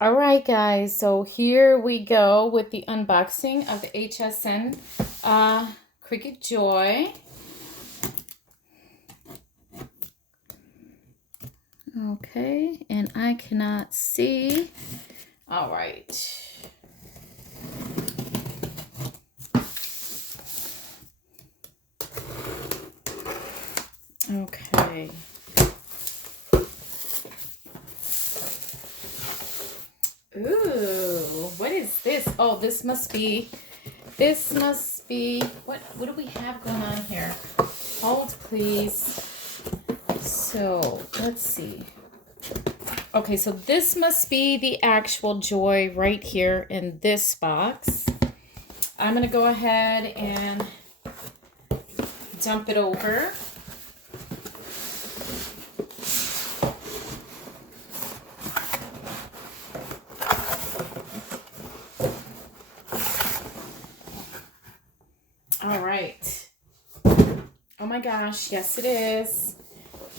All right, guys, so here we go with the unboxing of the HSN Cricut Joy. Okay, and I cannot see. All right. Okay. Ooh, what is this? Oh, this must be, what do we have going on here? Hold, please. So, let's see. Okay, so this must be the actual Joy right here in this box. I'm going to go ahead and dump it over. All right. Oh my gosh, yes it is.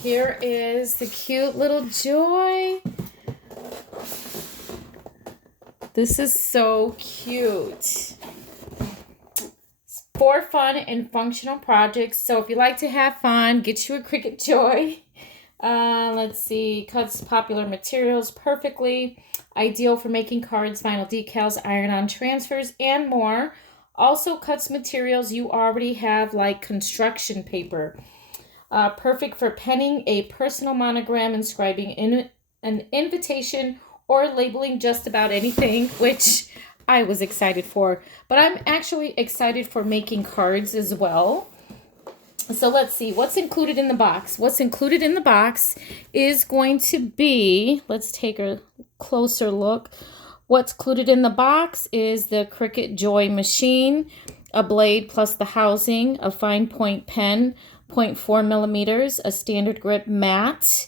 Here is the cute little Joy. This is so cute. For fun and functional projects. So if you like to have fun, get you a Cricut Joy. Let's see, cuts popular materials perfectly. Ideal for making cards, vinyl decals, iron-on transfers, and more. Also cuts materials you already have, like construction paper. Perfect for penning a personal monogram, inscribing in an invitation, or labeling just about anything, which I was excited for. But I'm actually excited for making cards as well. So let's see what's included in the box. What's included in the box is going to be, let's take a closer look. What's included in the box is the Cricut Joy machine, a blade plus the housing, a fine point pen, 0.4 millimeters, a standard grip mat,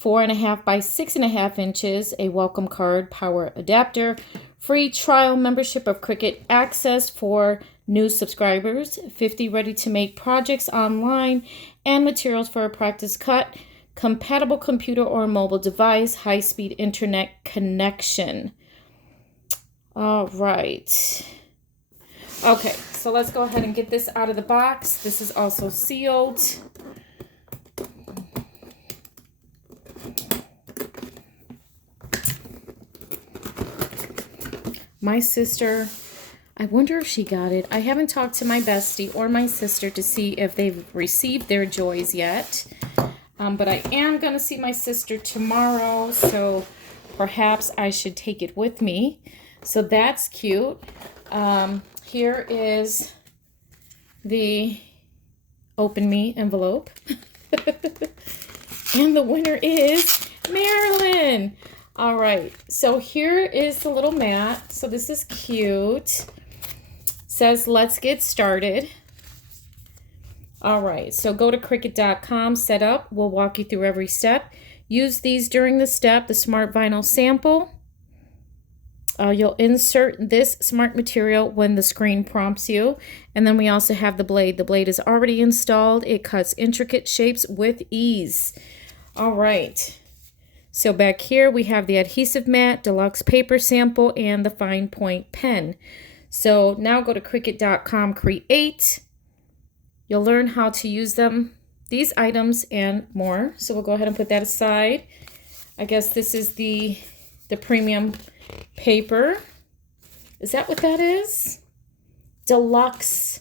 4.5 by 6.5 inches, a welcome card, power adapter, free trial membership of Cricut access for new subscribers, 50 ready-to-make projects online, and materials for a practice cut, compatible computer or mobile device, high-speed internet connection. All right. Okay, so let's go ahead and get this out of the box. This is also sealed. My sister, I wonder if she got it. I haven't talked to my bestie or my sister to see if they've received their Joys yet. But I am going to see my sister tomorrow, so perhaps I should take it with me. So that's cute. Here is the Open Me envelope. And the winner is Marilyn. All right, so here is the little mat. So this is cute. Says, let's get started. All right, so go to Cricut.com, set up. We'll walk you through every step. Use these during the step, the smart vinyl sample. You'll insert this smart material when the screen prompts you. And then we also have the blade. The blade is already installed. It cuts intricate shapes with ease. All right. So back here we have the adhesive mat, deluxe paper sample, and the fine point pen. So now go to Cricut.com, create. You'll learn how to use them, these items, and more. So we'll go ahead and put that aside. I guess this is the premium paper. Is that what that is? Deluxe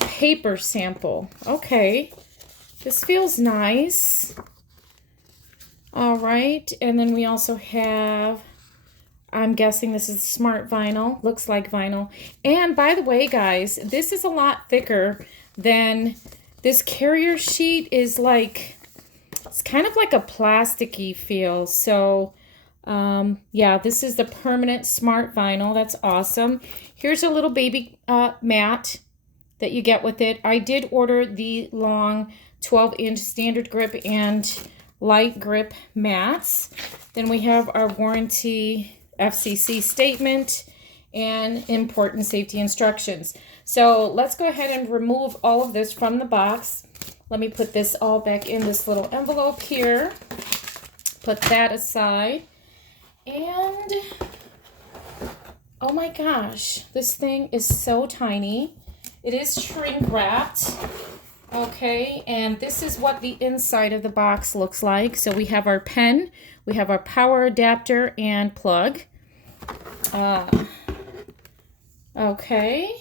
paper sample. Okay. This feels nice. All right. And then we also have, I'm guessing this is smart vinyl. Looks like vinyl. And by the way, guys, this is a lot thicker than this carrier sheet is like, it's kind of like a plasticky feel. So yeah, this is the permanent smart vinyl. That's awesome. Here's a little baby mat that you get with it. I did order the long 12-inch standard grip and light grip mats. Then we have our warranty FCC statement and important safety instructions. So let's go ahead and remove all of this from the box. Let me put this all back in this little envelope here. Put that aside. And oh my gosh, this thing is so tiny. It is shrink wrapped. Okay, and this is what the inside of the box looks like. So we have our pen, we have our power adapter and plug. Okay.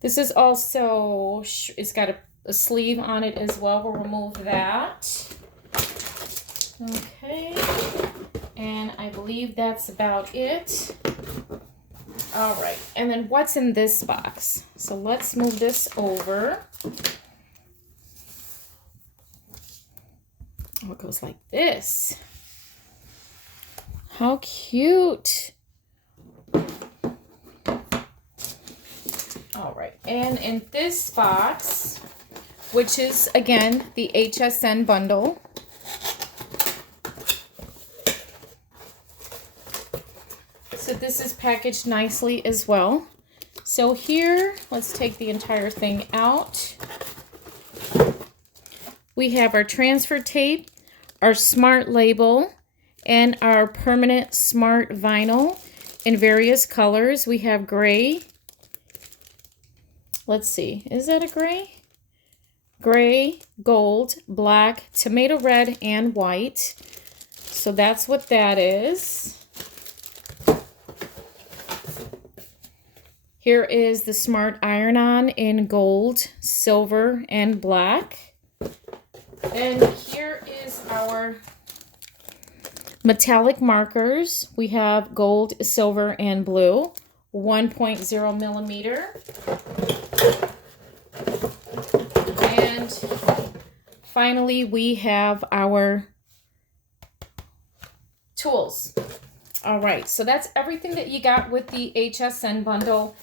This is also, it's got a sleeve on it as well. We'll remove that. Okay. And I believe that's about it. All right, and then what's in this box? So let's move this over. Oh, it goes like this. How cute. All right, and in this box, which is, again, the HSN bundle. So this is packaged nicely as well. So here, let's take the entire thing out. We have our transfer tape, our smart label, and our permanent smart vinyl in various colors. We have gray. Let's see, is that a gray? Gray, gold, black, tomato red, and white. So that's what that is. Here is the Smart Iron-On in gold, silver, and black. And here is our metallic markers. We have gold, silver, and blue, 1.0 millimeter. And finally, we have our tools. All right, so that's everything that you got with the HSN bundle.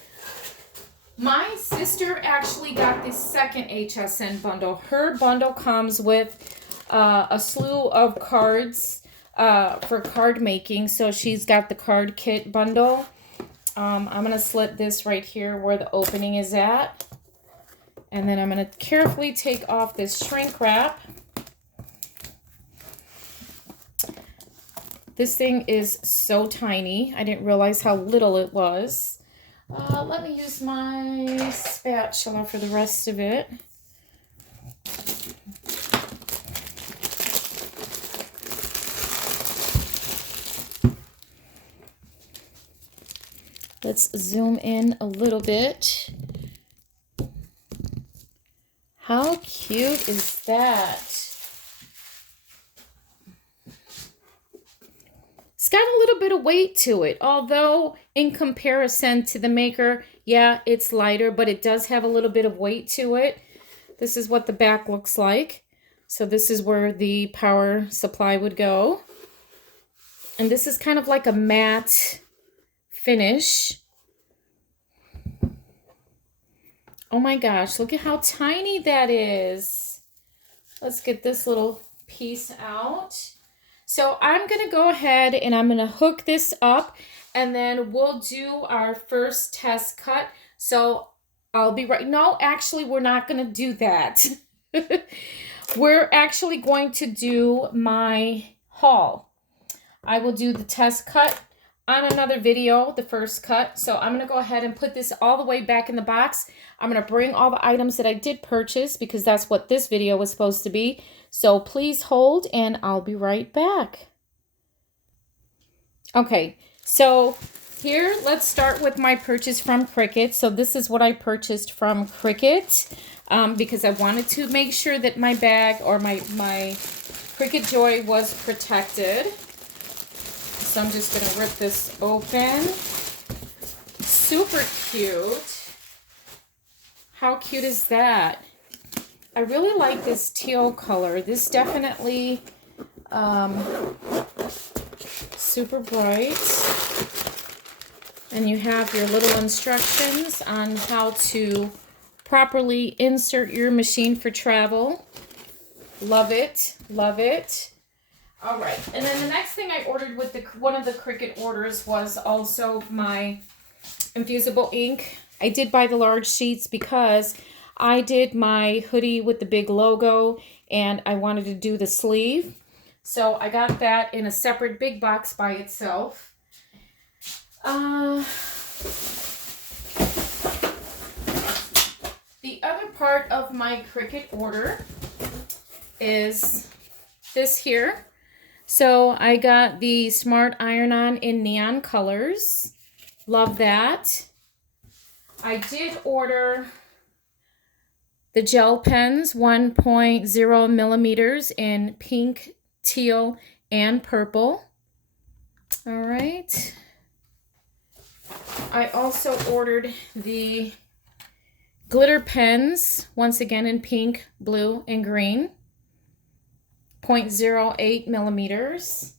My sister actually got the second HSN bundle. Her bundle comes with a slew of cards for card making. So she's got the card kit bundle. I'm going to slit this right here where the opening is at. And then I'm going to carefully take off this shrink wrap. This thing is so tiny. I didn't realize how little it was. Let me use my spatula for the rest of it. Let's zoom in a little bit. How cute is that? It's got a little bit of weight to it, although in comparison to the maker, yeah, it's lighter, but it does have a little bit of weight to it. This is what the back looks like. So this is where the power supply would go. And this is kind of like a matte finish. Oh my gosh, look at how tiny that is. Let's get this little piece out. So I'm going to go ahead and I'm going to hook this up and then we'll do our first test cut. So I'll be right. No, actually, we're not going to do that. We're actually going to do my haul. I will do the test cut on another video, the first cut. So I'm going to go ahead and put this all the way back in the box. I'm going to bring all the items that I did purchase because that's what this video was supposed to be. So please hold and I'll be right back. Okay, so here, let's start with my purchase from Cricut. So this is what I purchased from Cricut because I wanted to make sure that my bag or my Cricut Joy was protected. So I'm just going to rip this open. Super cute. How cute is that? I really like this teal color. This definitely super bright. And you have your little instructions on how to properly insert your machine for travel. Love it. Love it. All right. And then the next thing I ordered with one of the Cricut orders was also my infusible ink. I did buy the large sheets because I did my hoodie with the big logo and I wanted to do the sleeve. So I got that in a separate big box by itself. The other part of my Cricut order is this here. So I got the Smart Iron-On in neon colors. Love that. I did order the gel pens, 1.0 millimeters in pink, teal, and purple. All right. I also ordered the glitter pens, once again in pink, blue, and green, 0.08 millimeters.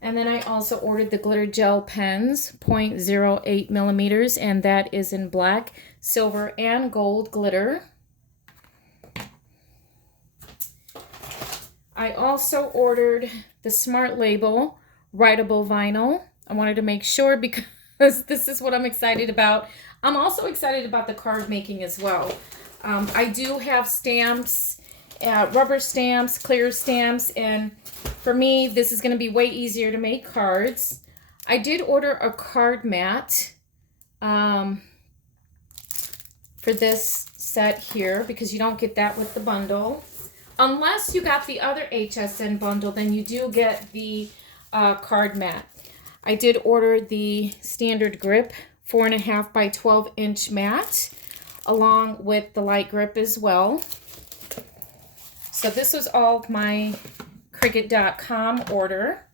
And then I also ordered the glitter gel pens, 0.08 millimeters, and that is in black, silver, and gold glitter. I also ordered the Smart Label writable vinyl. I wanted to make sure because this is what I'm excited about. I'm also excited about the card making as well. I do have stamps, rubber stamps, clear stamps, and for me, this is going to be way easier to make cards. I did order a card mat for this set here because you don't get that with the bundle. Unless you got the other HSN bundle, then you do get the card mat. I did order the standard grip 4.5 by 12 inch mat along with the light grip as well. So this was all my Cricut.com order.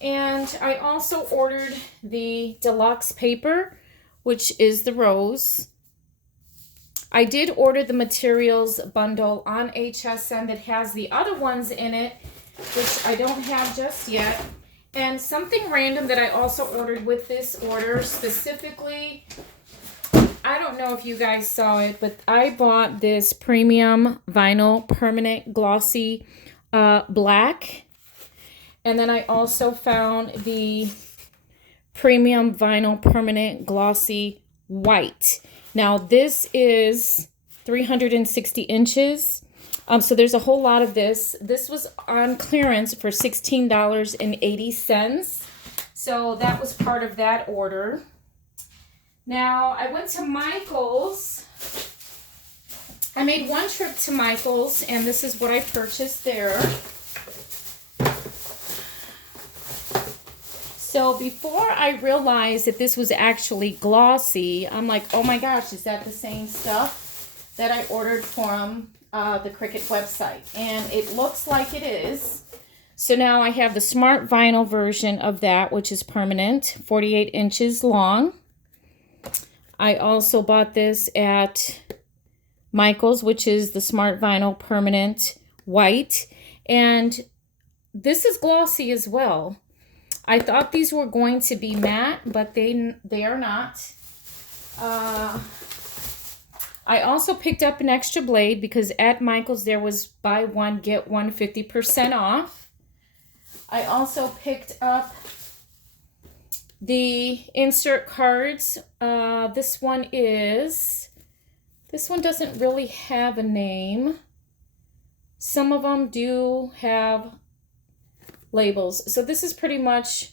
And I also ordered the deluxe paper, which is the rose. I did order the materials bundle on HSN that has the other ones in it, which I don't have just yet. And something random that I also ordered with this order specifically, I don't know if you guys saw it, but I bought this premium vinyl permanent glossy black. And then I also found the premium vinyl permanent glossy white. Now this is 360 inches. So there's a whole lot of this. This was on clearance for $16.80. So that was part of that order. Now I went to Michael's. I made one trip to Michael's and this is what I purchased there. So before I realized that this was actually glossy, I'm like, oh my gosh, is that the same stuff that I ordered from the Cricut website? And it looks like it is. So now I have the Smart Vinyl version of that, which is permanent, 48 inches long. I also bought this at Michael's, which is the Smart Vinyl permanent white. And this is glossy as well. I thought these were going to be matte, but they are not. I also picked up an extra blade because at Michael's there was buy one, get one 50% off. I also picked up the insert cards. This one doesn't really have a name. Some of them do have labels. So this is pretty much,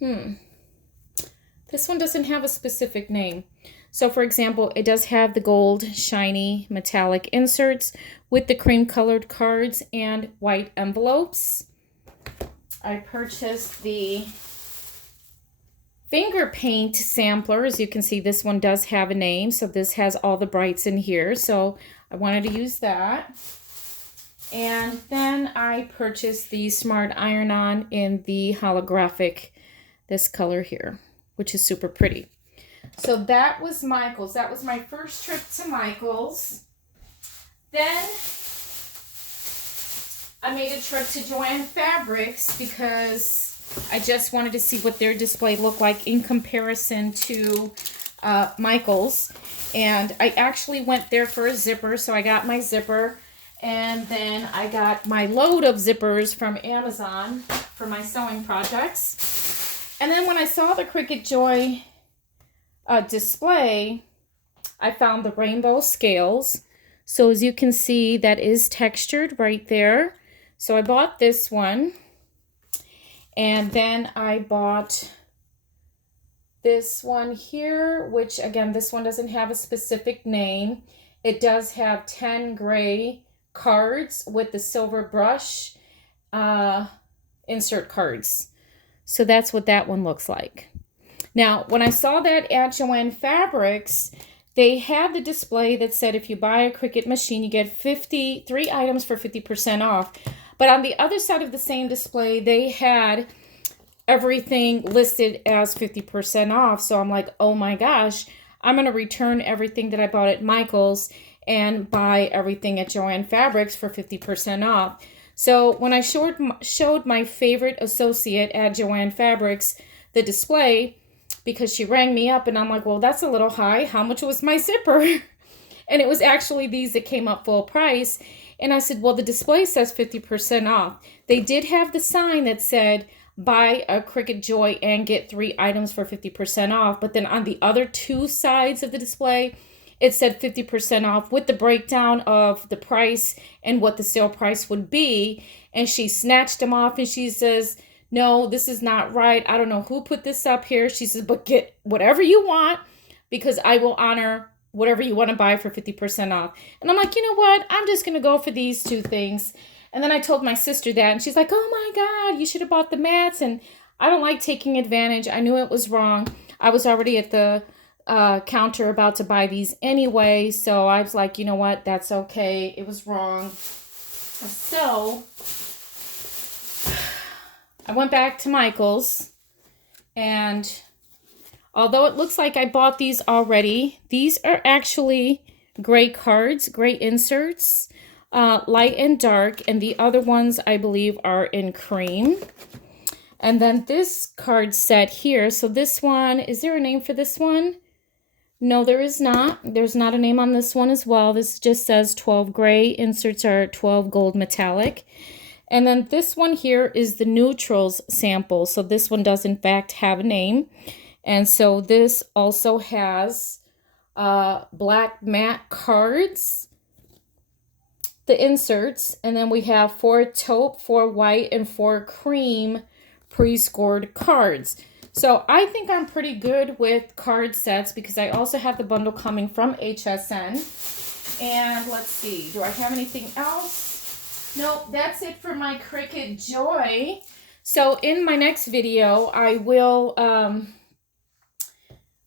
this one doesn't have a specific name. So for example, it does have the gold shiny metallic inserts with the cream colored cards and white envelopes. I purchased the finger paint sampler. As you can see, this one does have a name. So this has all the brights in here. So I wanted to use that. And then I purchased the Smart Iron-On in the holographic, this color here, which is super pretty. So that was Michael's. That was my first trip to Michael's. Then I made a trip to Joann Fabrics because I just wanted to see what their display looked like in comparison to Michael's. And I actually went there for a zipper, so I got my zipper. And then I got my load of zippers from Amazon for my sewing projects. And then when I saw the Cricut Joy display, I found the rainbow scales. So as you can see, that is textured right there. So I bought this one. And then I bought this one here, which again, this one doesn't have a specific name. It does have 10 gray cards with the silver brush insert cards. So that's what that one looks like. Now, when I saw that at Joann Fabrics, they had the display that said if you buy a Cricut machine, you get 3 items for 50% off. But on the other side of the same display, they had everything listed as 50% off. So I'm like, oh my gosh, I'm going to return everything that I bought at Michael's and buy everything at Joann Fabrics for 50% off. So when I showed my favorite associate at Joann Fabrics the display, because she rang me up and I'm like, well, that's a little high. How much was my zipper? And it was actually these that came up full price. And I said, well, the display says 50% off. They did have the sign that said, buy a Cricut Joy and get 3 items for 50% off. But then on the other 2 sides of the display, it said 50% off with the breakdown of the price and what the sale price would be. And she snatched them off and she says, no, this is not right. I don't know who put this up here. She says, but get whatever you want because I will honor whatever you want to buy for 50% off. And I'm like, you know what? I'm just going to go for these 2 things. And then I told my sister that, and she's like, oh my God, you should have bought the mats. And I don't like taking advantage. I knew it was wrong. I was already at the counter about to buy these anyway. So I was like, you know what? That's okay. It was wrong. So I went back to Michael's, and although it looks like I bought these already, these are actually gray cards, gray inserts. Light and dark, and the other ones I believe are in cream. And then this card set here, so this one, is there a name for this one? No, there is not. There's not a name on this one as well. This just says 12 gray, inserts are 12 gold metallic. And then this one here is the neutrals sample, so this one does in fact have a name. And so this also has black matte cards, the inserts, and then we have 4 taupe, 4 white, and 4 cream pre-scored cards. So I think I'm pretty good with card sets because I also have the bundle coming from HSN. And let's see, do I have anything else? Nope, that's it for my Cricut Joy. So in my next video, I will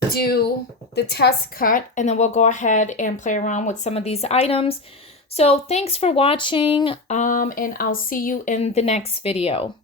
do the test cut, and then we'll go ahead and play around with some of these items. So thanks for watching, and I'll see you in the next video.